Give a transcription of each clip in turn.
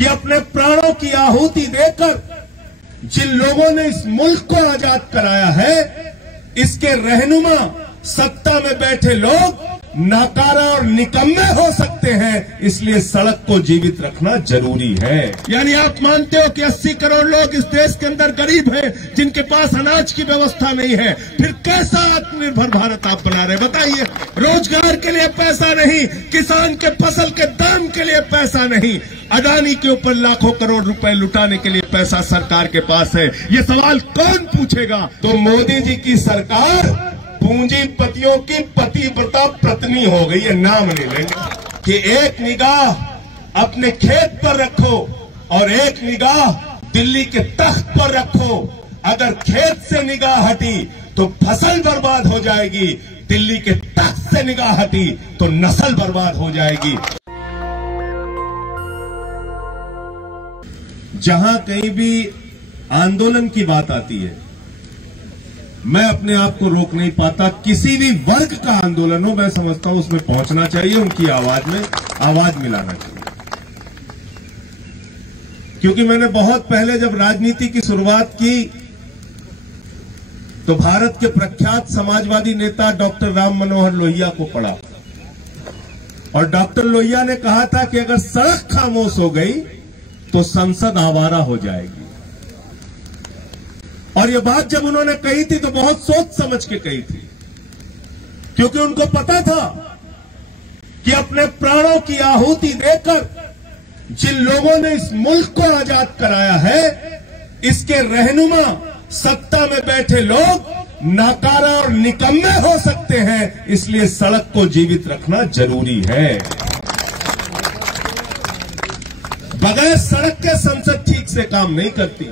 कि अपने प्राणों की आहुति देकर जिन लोगों ने इस मुल्क को आजाद कराया है, इसके रहनुमा सत्ता में बैठे लोग नाकारा और निकम्मे हो सकते हैं, इसलिए सड़क को जीवित रखना जरूरी है। यानी आप मानते हो कि 80 करोड़ लोग इस देश के अंदर गरीब हैं, जिनके पास अनाज की व्यवस्था नहीं है, फिर कैसा आत्मनिर्भर भारत आप बना रहे बताइए? रोजगार के लिए पैसा नहीं, किसान के फसल के दाम के लिए पैसा नहीं, अडानी के ऊपर लाखों करोड़ रुपए लुटाने के लिए पैसा सरकार के पास है। ये सवाल कौन पूछेगा? तो मोदी जी की सरकार पूंजीपतियों की पतिव्रता पत्नी हो गई है। नाम ले लेंगे कि एक निगाह अपने खेत पर रखो और एक निगाह दिल्ली के तख्त पर रखो। अगर खेत से निगाह हटी तो फसल बर्बाद हो जाएगी, दिल्ली के तख्त से निगाह हटी तो नस्ल बर्बाद हो जाएगी। जहां कहीं भी आंदोलन की बात आती है, मैं अपने आप को रोक नहीं पाता। किसी भी वर्ग का आंदोलन हो, मैं समझता हूं उसमें पहुंचना चाहिए, उनकी आवाज में आवाज मिलाना चाहिए। क्योंकि मैंने बहुत पहले जब राजनीति की शुरुआत की तो भारत के प्रख्यात समाजवादी नेता डॉक्टर राम मनोहर लोहिया को पढ़ा और डॉक्टर लोहिया ने कहा था कि अगर सड़क खामोश हो गई तो संसद आवारा हो जाएगी। और ये बात जब उन्होंने कही थी तो बहुत सोच समझ के कही थी, क्योंकि उनको पता था कि अपने प्राणों की आहुति देकर जिन लोगों ने इस मुल्क को आजाद कराया है, इसके रहनुमा सत्ता में बैठे लोग नाकारा और निकम्मे हो सकते हैं, इसलिए सड़क को जीवित रखना जरूरी है। बगैर सड़क के संसद ठीक से काम नहीं करती।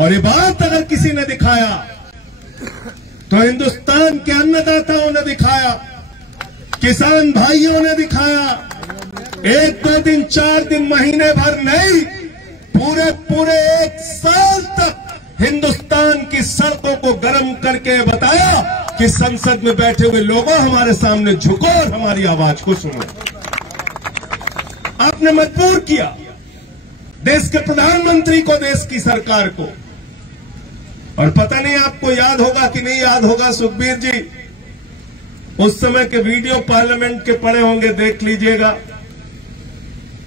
और ये बात अगर किसी ने दिखाया तो हिंदुस्तान के अन्नदाताओं ने दिखाया, किसान भाइयों ने दिखाया। 1-2 दिन, 4 दिन, महीने भर नहीं, पूरे 1 साल तक हिंदुस्तान की सड़कों को गर्म करके बताया कि संसद में बैठे हुए लोगों हमारे सामने झुको और हमारी आवाज को सुनो। आपने मजबूर किया देश के प्रधानमंत्री को, देश की सरकार को। और पता नहीं आपको याद होगा कि नहीं याद होगा, सुखबीर जी उस समय के वीडियो पार्लियामेंट के पड़े होंगे, देख लीजिएगा।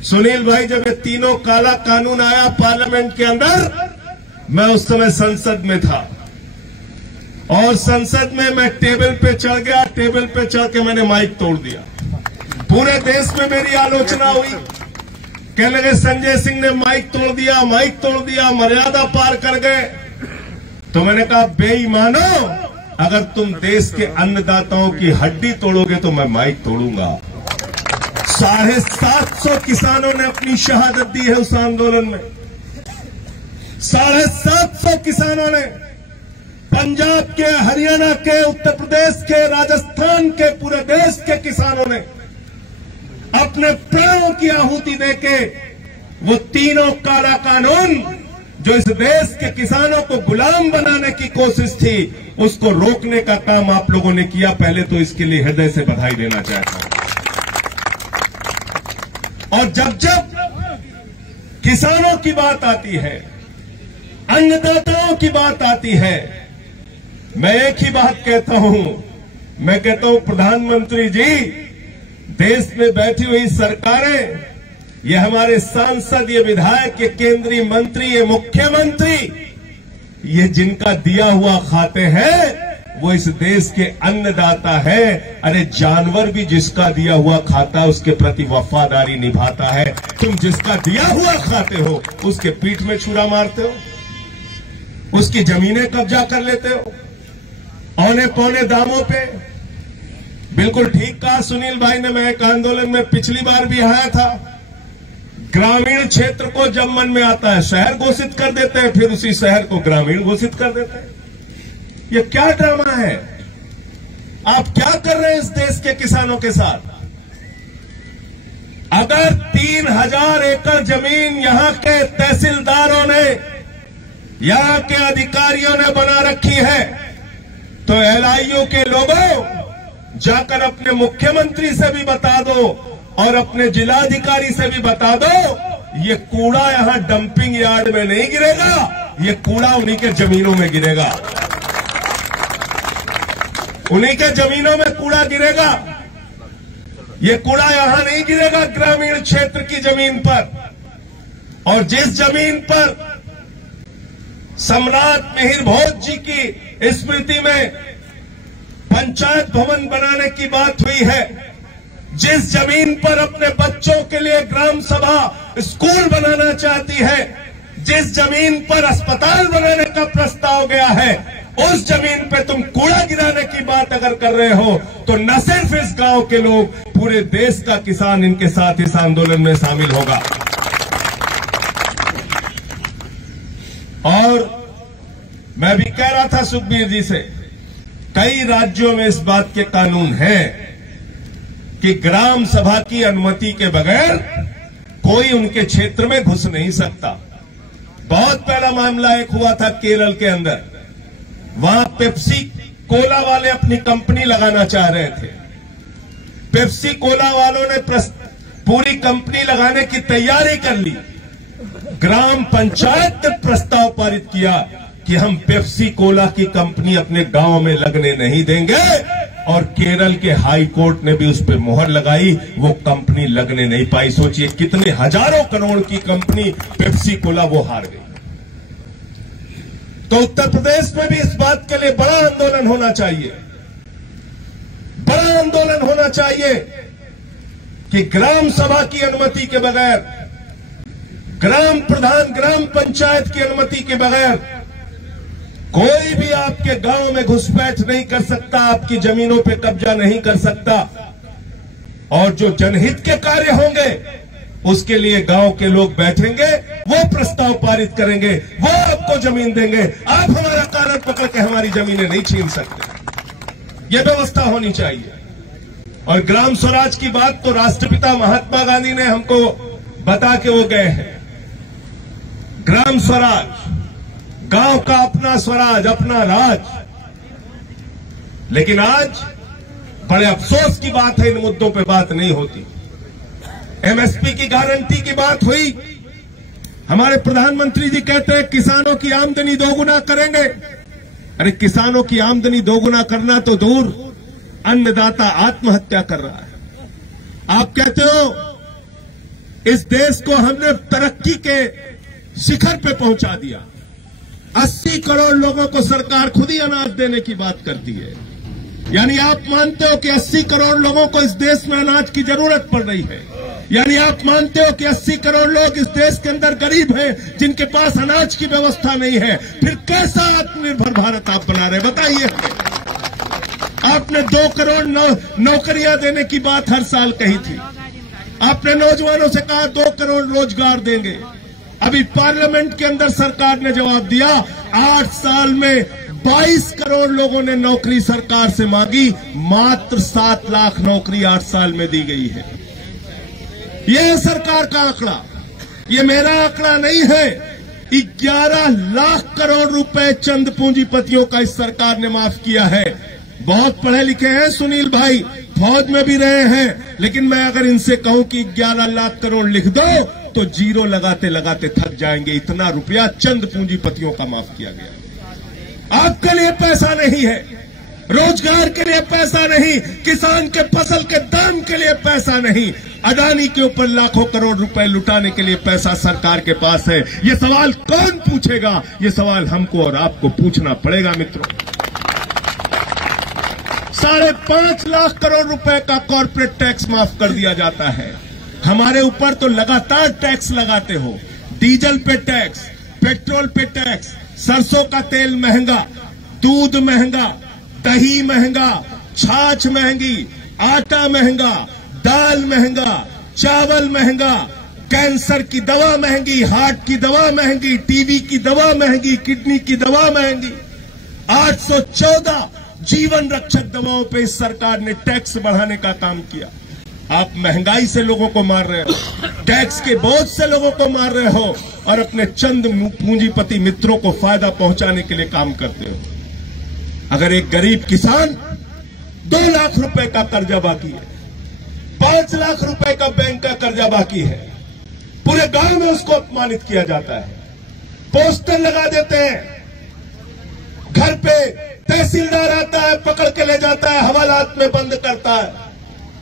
सुनील भाई, जब ये तीनों काला कानून आया पार्लियामेंट के अंदर, मैं उस समय संसद में था और संसद में मैं टेबल पे चढ़ गया। टेबल पे चढ़ के मैंने माइक तोड़ दिया। पूरे देश में मेरी आलोचना हुई। कहने लगे संजय सिंह ने माइक तोड़ दिया, मर्यादा पार कर गए। तो मैंने कहा, बेईमानो, अगर तुम देश के अन्नदाताओं की हड्डी तोड़ोगे तो मैं माइक तोड़ूंगा। 750 किसानों ने अपनी शहादत दी है उस आंदोलन में। 750 किसानों ने, पंजाब के, हरियाणा के, उत्तर प्रदेश के, राजस्थान के, पूरे देश के किसानों ने अपने प्राणों की आहुति देके वो तीनों काला कानून जो इस देश के किसानों को गुलाम बनाने की कोशिश थी, उसको रोकने का काम आप लोगों ने किया। पहले तो इसके लिए हृदय से बधाई देना चाहता हूं। और जब जब किसानों की बात आती है, अन्नदाताओं की बात आती है, मैं एक ही बात कहता हूं। मैं कहता हूं, प्रधानमंत्री जी, देश में बैठी हुई सरकारें, ये हमारे सांसद, ये विधायक, ये केंद्रीय मंत्री, ये मुख्यमंत्री, ये जिनका दिया हुआ खाते हैं वो इस देश के अन्नदाता है। अरे जानवर भी जिसका दिया हुआ खाता उसके प्रति वफादारी निभाता है। तुम जिसका दिया हुआ खाते हो उसके पीठ में छुरा मारते हो, उसकी जमीनें कब्जा कर लेते हो औने पौने दामों पे। बिल्कुल ठीक कहा सुनील भाई ने। मैं एक आंदोलन में पिछली बार भी आया था। ग्रामीण क्षेत्र को जब मन में आता है शहर घोषित कर देते हैं, फिर उसी शहर को ग्रामीण घोषित कर देते हैं। ये क्या ड्रामा है? आप क्या कर रहे हैं इस देश के किसानों के साथ? अगर 3000 एकड़ जमीन यहां के तहसीलदारों ने, यहां के अधिकारियों ने बना रखी है, तो एलआईयू के लोगों जाकर अपने मुख्यमंत्री से भी बता दो और अपने जिलाधिकारी से भी बता दो ये कूड़ा यहां डंपिंग यार्ड में नहीं गिरेगा, ये कूड़ा उन्हीं के जमीनों में गिरेगा, उन्हीं के जमीनों में कूड़ा गिरेगा। ये कूड़ा यहां नहीं गिरेगा ग्रामीण क्षेत्र की जमीन पर। और जिस जमीन पर सम्राट मिहिर भोज जी की स्मृति में पंचायत भवन बनाने की बात हुई है, जिस जमीन पर अपने बच्चों के लिए ग्राम सभा स्कूल बनाना चाहती है, जिस जमीन पर अस्पताल बनाने का प्रस्ताव गया है, उस जमीन पे तुम कूड़ा गिराने की बात अगर कर रहे हो तो न सिर्फ इस गांव के लोग, पूरे देश का किसान इनके साथ इस आंदोलन में शामिल होगा। और मैं भी कह रहा था सुखबीर जी से, कई राज्यों में इस बात के कानून हैं कि ग्राम सभा की अनुमति के बगैर कोई उनके क्षेत्र में घुस नहीं सकता। बहुत पहला मामला एक हुआ था केरल के अंदर, वहां पेप्सी कोला वाले अपनी कंपनी लगाना चाह रहे थे। पेप्सी कोला वालों ने पूरी कंपनी लगाने की तैयारी कर ली। ग्राम पंचायत ने प्रस्ताव पारित किया कि हम पेप्सी कोला की कंपनी अपने गांव में लगने नहीं देंगे, और केरल के हाई कोर्ट ने भी उस पर मुहर लगाई, वो कंपनी लगने नहीं पाई। सोचिए कितने हजारों करोड़ की कंपनी पेप्सी कोला वो हार गई। तो उत्तर प्रदेश में भी इस बात के लिए बड़ा आंदोलन होना चाहिए, बड़ा आंदोलन होना चाहिए कि ग्राम सभा की अनुमति के बगैर, ग्राम प्रधान ग्राम पंचायत की अनुमति के बगैर कोई भी आपके गांव में घुसपैठ नहीं कर सकता, आपकी जमीनों पे कब्जा नहीं कर सकता। और जो जनहित के कार्य होंगे उसके लिए गांव के लोग बैठेंगे, वो प्रस्ताव पारित करेंगे, वो आपको जमीन देंगे। आप हमारा कारण पकड़ के हमारी जमीनें नहीं छीन सकते। ये व्यवस्था होनी चाहिए। और ग्राम स्वराज की बात तो राष्ट्रपिता महात्मा गांधी ने हमको बता के वो गए हैं। ग्राम स्वराज, गांव का अपना स्वराज, अपना राज। लेकिन आज बड़े अफसोस की बात है, इन मुद्दों पे बात नहीं होती। एमएसपी की गारंटी की बात हुई, हमारे प्रधानमंत्री जी कहते हैं किसानों की आमदनी दोगुना करेंगे। अरे किसानों की आमदनी दोगुना करना तो दूर, अन्नदाता आत्महत्या कर रहा है। आप कहते हो इस देश को हमने तरक्की के शिखर पे पहुंचा दिया, 80 करोड़ लोगों को सरकार खुद ही अनाज देने की बात करती है। यानी आप मानते हो कि 80 करोड़ लोगों को इस देश में अनाज की जरूरत पड़ रही है। यानी आप मानते हो कि 80 करोड़ लोग इस देश के अंदर गरीब हैं, जिनके पास अनाज की व्यवस्था नहीं है। फिर कैसा आत्मनिर्भर भारत आप बना रहे, बताइए। आपने 2 करोड़ नौकरियां देने की बात हर साल कही थी। आपने नौजवानों से कहा 2 करोड़ रोजगार देंगे। अभी पार्लियामेंट के अंदर सरकार ने जवाब दिया, 8 साल में 22 करोड़ लोगों ने नौकरी सरकार से मांगी, मात्र 7 लाख नौकरी 8 साल में दी गई है। यह है सरकार का आंकड़ा, ये मेरा आंकड़ा नहीं है। 11 लाख करोड़ रुपए चंद पूंजीपतियों का इस सरकार ने माफ किया है। बहुत पढ़े लिखे हैं सुनील भाई, फौज में भी रहे हैं, लेकिन मैं अगर इनसे कहूं कि 11 लाख करोड़ लिख दो तो जीरो लगाते लगाते थक जाएंगे। इतना रुपया चंद पूंजीपतियों का माफ किया गया। आपके लिए पैसा नहीं है, रोजगार के लिए पैसा नहीं, किसान के फसल के दाम के लिए पैसा नहीं, अडानी के ऊपर लाखों करोड़ रुपए लुटाने के लिए पैसा सरकार के पास है। ये सवाल कौन पूछेगा? ये सवाल हमको और आपको पूछना पड़ेगा मित्रों। 5.5 लाख करोड़ रुपए का कॉर्पोरेट टैक्स माफ कर दिया जाता है। हमारे ऊपर तो लगातार टैक्स लगाते हो, डीजल पे टैक्स, पेट्रोल पे टैक्स, सरसों का तेल महंगा, दूध महंगा, दही महंगा, छाछ महंगी, आटा महंगा, दाल महंगा, चावल महंगा, कैंसर की दवा महंगी, हार्ट की दवा महंगी, टीबी की दवा महंगी, किडनी की दवा महंगी। 814 जीवन रक्षक दवाओं पे इस सरकार ने टैक्स बढ़ाने का काम किया। आप महंगाई से लोगों को मार रहे हो, टैक्स के बोझ से लोगों को मार रहे हो, और अपने चंद पूंजीपति मित्रों को फायदा पहुंचाने के लिए काम करते हो। अगर एक गरीब किसान 2 लाख रुपए का कर्जा बाकी है, 5 लाख रुपए का बैंक का कर्जा बाकी है, पूरे गांव में उसको अपमानित किया जाता है, पोस्टर लगा देते हैं, घर पे तहसीलदार आता है, पकड़ के ले जाता है, हवालात में बंद करता है।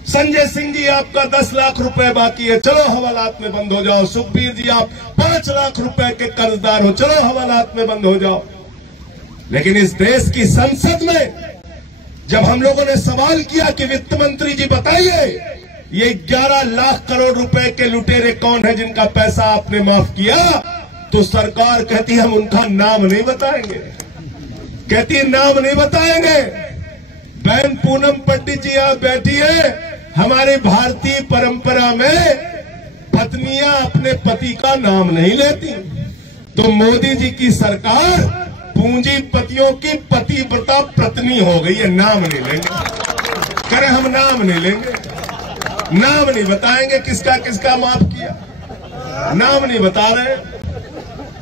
संजय सिंह जी आपका 10 लाख रुपए बाकी है, चलो हवालात में बंद हो जाओ। सुखबीर जी आप 5 लाख रुपए के कर्जदार हो, चलो हवालात में बंद हो जाओ। लेकिन इस देश की संसद में जब हम लोगों ने सवाल किया कि वित्त मंत्री जी बताइए ये 11 लाख करोड़ रुपए के लुटेरे कौन है जिनका पैसा आपने माफ किया, तो सरकार कहती है हम उनका नाम नहीं बताएंगे, कहती है नाम नहीं बताएंगे। बहन पूनम पंडित जी आप बैठी है, हमारी भारतीय परंपरा में पत्नियां अपने पति का नाम नहीं लेती, तो मोदी जी की सरकार पूंजीपतियों की पतिव्रता पत्नी हो गई है, नाम नहीं लेंगे। करें हम नाम नहीं लेंगे, नाम नहीं बताएंगे किसका किसका माफ किया, नाम नहीं बता रहे,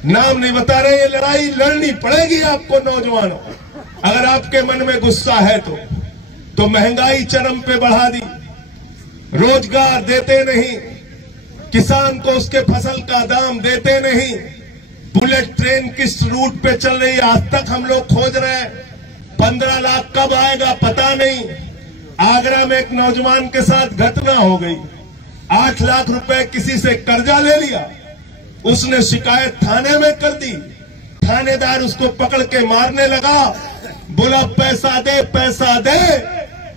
नाम नहीं बता रहे। ये लड़ाई लड़नी पड़ेगी आपको नौजवानों। अगर आपके मन में गुस्सा है तो महंगाई चरम पे बढ़ा दी, रोजगार देते नहीं, किसान को उसके फसल का दाम देते नहीं, बुलेट ट्रेन किस रूट पे चल रही है आज तक हम लोग खोज रहे हैं, 15 लाख कब आएगा पता नहीं। आगरा में एक नौजवान के साथ घटना हो गई, 8 लाख रुपए किसी से कर्जा ले लिया, उसने शिकायत थाने में कर दी, थानेदार उसको पकड़ के मारने लगा, बोला पैसा दे पैसा दे।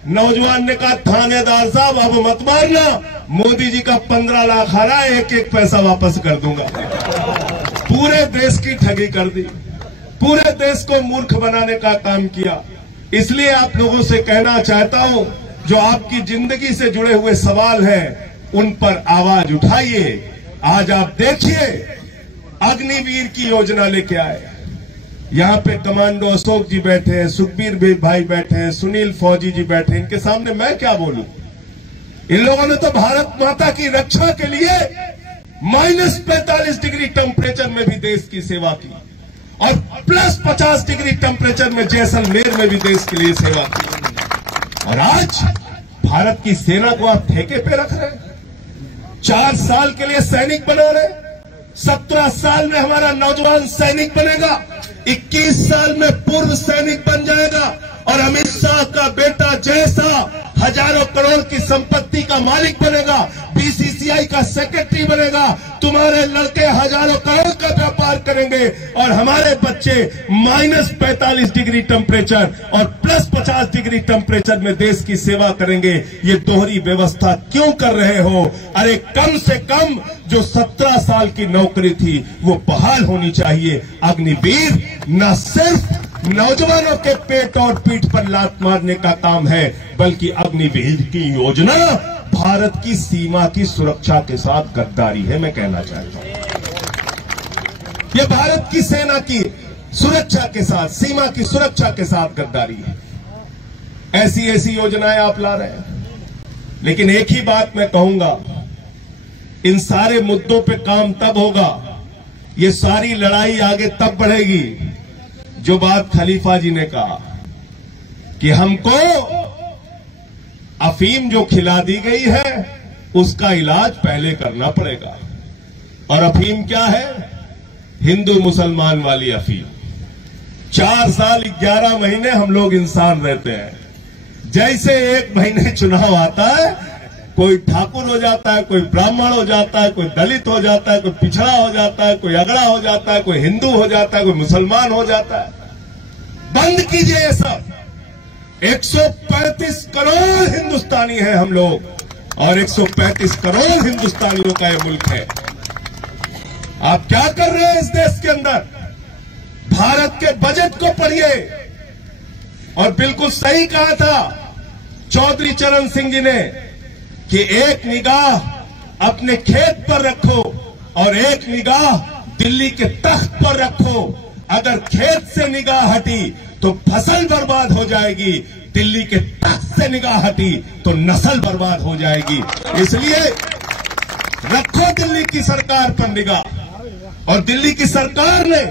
नौजवान ने कहा थानेदार साहब अब मत मारना, मोदी जी का 15 लाख आ रहा है, एक एक पैसा वापस कर दूंगा। पूरे देश की ठगी कर दी, पूरे देश को मूर्ख बनाने का काम किया। इसलिए आप लोगों से कहना चाहता हूं, जो आपकी जिंदगी से जुड़े हुए सवाल हैं उन पर आवाज उठाइए। आज आप देखिए अग्निवीर की योजना लेके आए, यहां पे कमांडो अशोक जी बैठे हैं, सुखबीर भाई बैठे हैं, सुनील फौजी जी बैठे हैं, इनके सामने मैं क्या बोलूं। इन लोगों ने तो भारत माता की रक्षा के लिए -45 डिग्री टेम्परेचर में भी देश की सेवा की और +50 डिग्री टेम्परेचर में जैसलमेर में भी देश के लिए सेवा की। और आज भारत की सेना को आप ठेके पे रख रहे हैं, 4 साल के लिए सैनिक बना रहे, 17 साल में हमारा नौजवान सैनिक बनेगा, 21 साल में पूर्व सैनिक बन जाएगा और अमित शाह का बेटा जैसा हजारों करोड़ की संपत्ति का मालिक बनेगा, बीसीसीआई का सेक्रेटरी बनेगा, तुम्हारे लड़के हजारों करोड़ का व्यापार करेंगे और हमारे बच्चे -45 डिग्री टेम्परेचर और +50 डिग्री टेम्परेचर में देश की सेवा करेंगे। ये दोहरी व्यवस्था क्यों कर रहे हो? अरे कम से कम जो 17 साल की नौकरी थी वो बहाल होनी चाहिए। अग्निवीर न सिर्फ नौजवानों के पेट और पीठ पर लात मारने का काम है, बल्कि अग्निवीर की योजना भारत की सीमा की सुरक्षा के साथ गद्दारी है। मैं कहना चाहता हूं यह भारत की सेना की सुरक्षा के साथ, सीमा की सुरक्षा के साथ गद्दारी है। ऐसी ऐसी योजनाएं आप ला रहे हैं, लेकिन एक ही बात मैं कहूंगा, इन सारे मुद्दों पे काम तब होगा, ये सारी लड़ाई आगे तब बढ़ेगी जो बात खलीफा जी ने कहा कि हमको अफीम जो खिला दी गई है उसका इलाज पहले करना पड़ेगा। और अफीम क्या है? हिंदू मुसलमान वाली अफीम। 4 साल 11 महीने हम लोग इंसान रहते हैं, जैसे 1 महीने चुनाव आता है कोई ठाकुर हो जाता है, कोई ब्राह्मण हो जाता है, कोई दलित हो जाता है, कोई पिछड़ा हो जाता है, कोई अगड़ा हो जाता है, कोई हिंदू हो जाता है, कोई मुसलमान हो जाता है। बंद कीजिए ये सब। 135 करोड़ हिंदुस्तानी हैं हम लोग और 135 करोड़ हिंदुस्तानियों का ये मुल्क है। आप क्या कर रहे हैं इस देश के अंदर? भारत के बजट को पढ़िए। और बिल्कुल सही कहा था चौधरी चरण सिंह जी ने कि एक निगाह अपने खेत पर रखो और एक निगाह दिल्ली के तख्त पर रखो। अगर खेत से निगाह हटी तो फसल बर्बाद हो जाएगी, दिल्ली के तख्त से निगाह हटी तो नस्ल बर्बाद हो जाएगी। इसलिए रखो दिल्ली की सरकार पर निगाह। और दिल्ली की सरकार ने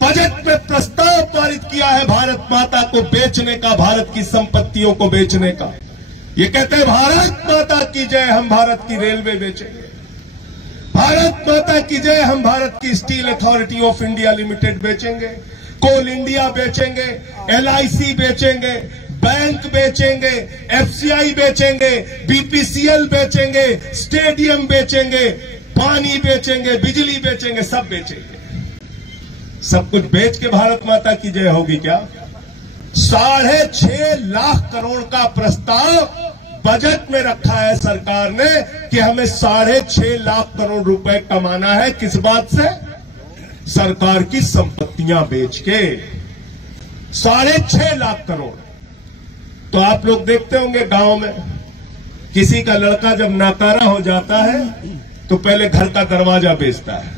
बजट में प्रस्ताव पारित किया है भारत माता को बेचने का, भारत की संपत्तियों को बेचने का। ये कहते हैं भारत माता की जय, हम भारत की रेलवे बेचेंगे, भारत माता की जय। हम भारत की steel authority of India limited बेचेंगे, कोल इंडिया बेचेंगे, LIC बेचेंगे, बैंक बेचेंगे, FCI बेचेंगे, BPCL बेचेंगे, स्टेडियम बेचेंगे, पानी बेचेंगे, बिजली बेचेंगे, सब बेचेंगे। सब कुछ बेच के भारत माता की जय होगी क्या? 6.5 लाख करोड़ का प्रस्ताव बजट में रखा है सरकार ने कि हमें 6.5 लाख करोड़ रुपए कमाना है। किस बात से? सरकार की संपत्तियां बेच के 6.5 लाख करोड़। तो आप लोग देखते होंगे गांव में किसी का लड़का जब नाकारा हो जाता है तो पहले घर का दरवाजा बेचता है,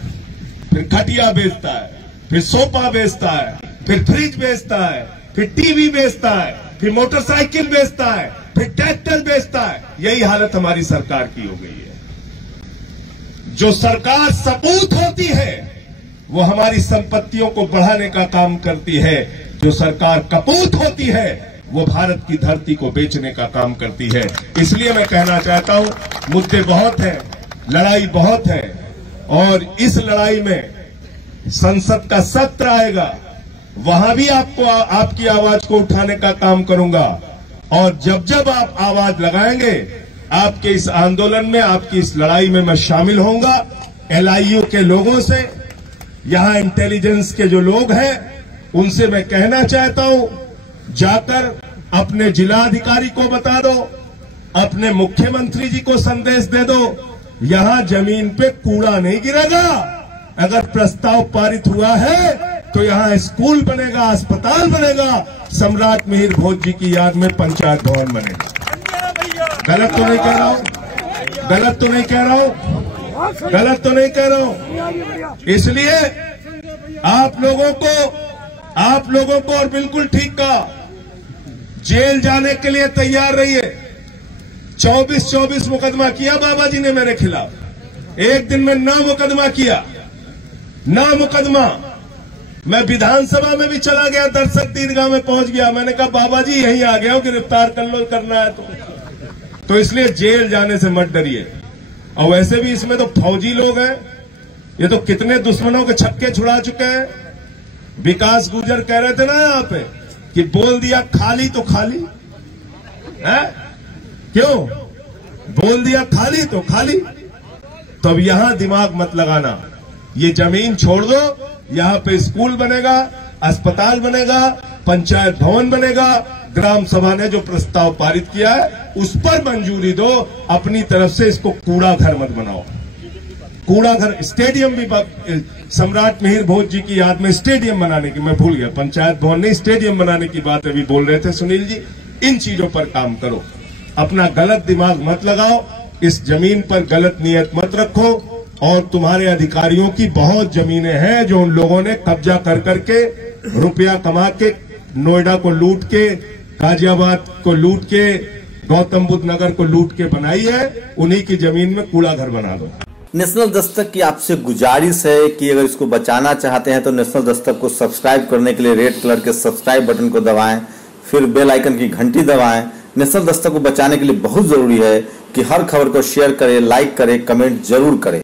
फिर खटिया बेचता है, फिर सोफा बेचता है, फिर फ्रिज बेचता है, फिर टीवी बेचता है, फिर मोटरसाइकिल बेचता है, फिर ट्रैक्टर बेचता है। यही हालत हमारी सरकार की हो गई है। जो सरकार सपूत होती है वो हमारी संपत्तियों को बढ़ाने का काम करती है। जो सरकार कपूत होती है वो भारत की धरती को बेचने का काम करती है। इसलिए मैं कहना चाहता हूं, मुद्दे बहुत हैं, लड़ाई बहुत है, और इस लड़ाई में संसद का सत्र आएगा, वहां भी आपकी आवाज को उठाने का काम करूंगा। और जब जब आप आवाज लगाएंगे, आपके इस आंदोलन में, आपकी इस लड़ाई में मैं शामिल होऊंगा। LIU के लोगों से, यहां इंटेलिजेंस के जो लोग हैं, उनसे मैं कहना चाहता हूं, जाकर अपने जिलाधिकारी को बता दो, अपने मुख्यमंत्री जी को संदेश दे दो, यहां जमीन पे कूड़ा नहीं गिरेगा। अगर प्रस्ताव पारित हुआ है तो यहां स्कूल बनेगा, अस्पताल बनेगा, सम्राट मिहिर भोज जी की याद में पंचायत भवन बनेगा। गलत तो नहीं कह रहा हूं? गलत तो नहीं कह रहा हूं? गलत तो नहीं कह रहा हूं? इसलिए आप लोगों को और बिल्कुल ठीक कहा, जेल जाने के लिए तैयार रहिए। 24 मुकदमा किया बाबा जी ने मेरे खिलाफ, एक दिन में 9 मुकदमा किया, 9 मुकदमा। मैं विधानसभा में भी चला गया, दर्शक दीर्घा में पहुंच गया। मैंने कहा बाबा जी यहीं आ गया हूं, गिरफ्तार कर लो, करना है तो इसलिए जेल जाने से मत डरिए। और वैसे भी इसमें तो फौजी लोग हैं, ये तो कितने दुश्मनों के छक्के छुड़ा चुके हैं। विकास गुर्जर कह रहे थे ना यहाँ पे कि बोल दिया खाली तो खाली है, क्यों बोल दिया खाली तो खाली। तो अब यहां दिमाग मत लगाना, ये जमीन छोड़ दो, यहां पे स्कूल बनेगा, अस्पताल बनेगा, पंचायत भवन बनेगा। ग्राम सभा ने जो प्रस्ताव पारित किया है उस पर मंजूरी दो, अपनी तरफ से इसको कूड़ा घर मत बनाओ। कूड़ा घर, स्टेडियम भी सम्राट मिहिर भोज जी की याद में स्टेडियम बनाने की, मैं भूल गया, पंचायत भवन नहीं स्टेडियम बनाने की बात अभी बोल रहे थे सुनील जी। इन चीजों पर काम करो, अपना गलत दिमाग मत लगाओ, इस जमीन पर गलत नियत मत रखो। और तुम्हारे अधिकारियों की बहुत जमीनें हैं जो उन लोगों ने कब्जा कर करके रुपया कमा के, नोएडा को लूट के, गाजियाबाद को लूट के, गौतम बुद्ध नगर को लूट के बनाई है। उन्हीं की जमीन में कूड़ा घर बना दो। नेशनल दस्तक की आपसे गुजारिश है कि अगर इसको बचाना चाहते हैं तो नेशनल दस्तक को सब्सक्राइब करने के लिए रेड कलर के सब्सक्राइब बटन को दबाएं, फिर बेल आइकन की घंटी दबाएं। नेशनल दस्तक को बचाने के लिए बहुत जरूरी है कि हर खबर को शेयर करें, लाइक करें, कमेंट जरूर करें।